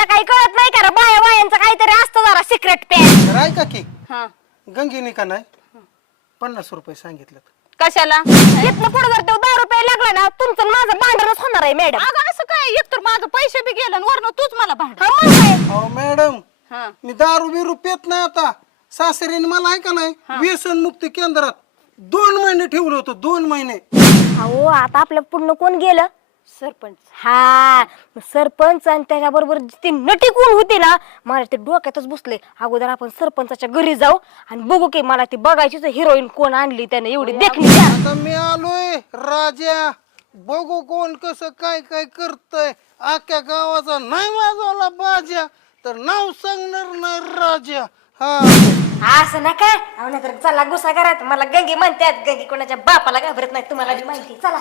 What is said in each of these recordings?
तुला काही कळत नाही का रे? बाया बायांचं काहीतरी असत जरा सिक्रेट पॅन तर ऐका की हा. का नाही? पन्नास रुपये सांगितलं कशाला? इथनं पुढे जर तो दहा रुपये लागला ना तुमचं आणि माझं भांडणच होणार आहे मॅडम अगं असं काय? एक तर माझं पैसे बी गेलं वरण तूच मला भांड अहो मॅडम मी दारू बिरू पेत नाही आता. सासरीने मला ऐका नाही? व्यसन मुक्ती केंद्रात दोन महिने ठेवलं होतं दोन महिने. अहो आता आपलं पुढनं कोण गेलं? सरपंच. हा सरपंच आणि त्याच्याबरोबर ती नटी कोण होती ना मला ते डोक्यातच बसले. अगोदर आपण सरपंचाच्या घरी जाऊ आणि बघू की मला ती बघायचीच हिरोईन कोण आणली त्याने एवढी देखली आता मी आलोय राजा. बघू कोण कसं काय काय करतय. आख्या गावाचा नाही वाजवला बाजा तर नाव सांगणार नाही राजा. हा. असं नका. अहो नाहीतर चला गुस्सा करायचा मला गंगी म्हणतात. गंगी कोणाच्या बापाला घाबरत नाही तुम्हाला बी माहिती. चला.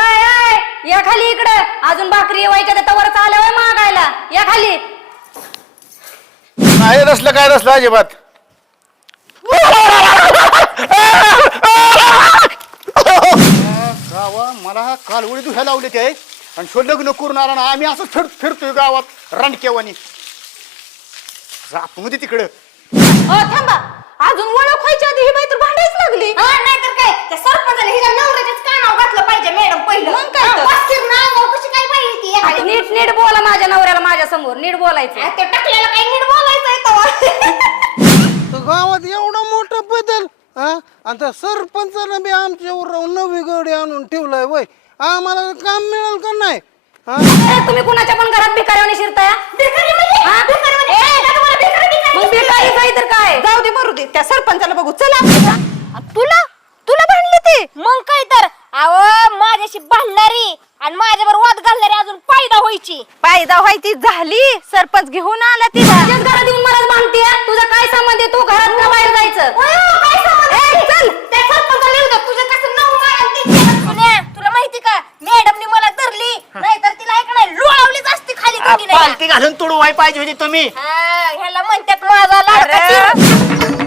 अय अय या खाली इकडे. अजून भाकरी व्हायच्या त्या तवर आल्यावर मागायला. या खाली. नाही नसलं काय नसलं अजिबात. गावा मला हा कालवडी दुह्या लावले ते. आणि शो लग्न करून आला ना आम्ही असं फिर फिरतोय गावात रणकेवानी मध्ये तिकडं. अ थांबा. अजून ओळख व्हायच्या आधी ही बाई तर भांडायच लागली. नाहीतर काय? त्या नवऱ्याच्याच कानावर घातलं पाहिजे मॅडम पहिलं. मग काय तर? हा, वासकीर ना, अंगावर कशी काय पाहिजे ती एखादी? नीट नीट बोला माझ्या नवऱ्याला माझ्यासमोर. नीट बोलायचं. काही नीट बोलायचंय तेव्हा. तर गावात एवढा मोठा बदल हा आणि त्या सरपंचानं बी आमच्यावर नवी गडी आणून ठेवलाय वय. आम्हाला काम मिळेल का नाही? हा अरे, तुम्ही कुणाच्या पण घरात शिरताय भिकारी म्हणजे? हा? भिकारी म्हणजे काय? का तुम्हाला भिकारी भिकारी मग भिकारी काय तर काय दे त्या सरपंचाला बघू. चला. तुला? तुला भांडले ते? मग काय तर? अहो माझ्याशी भांडणारी आणि माझ्यावर वाद घालणारी अजून फायदा व्हायची. पायदा व्हायची झाली. सरपंच घेऊन आला ती घरात येऊन मलाच भांडते तुझा काय संबंध आहे? तू घरात का बाहेर जायचं. तुला माहिती का? मॅडमनी मला धरली. नाहीतर तिला ऐकणार लोळवलीच असती खाली कुठे नाही. पालती घालून तुडवाय पाहिजे होती तुम्ही. हा, ह्याला म्हणतात माझा लाडका चिरू.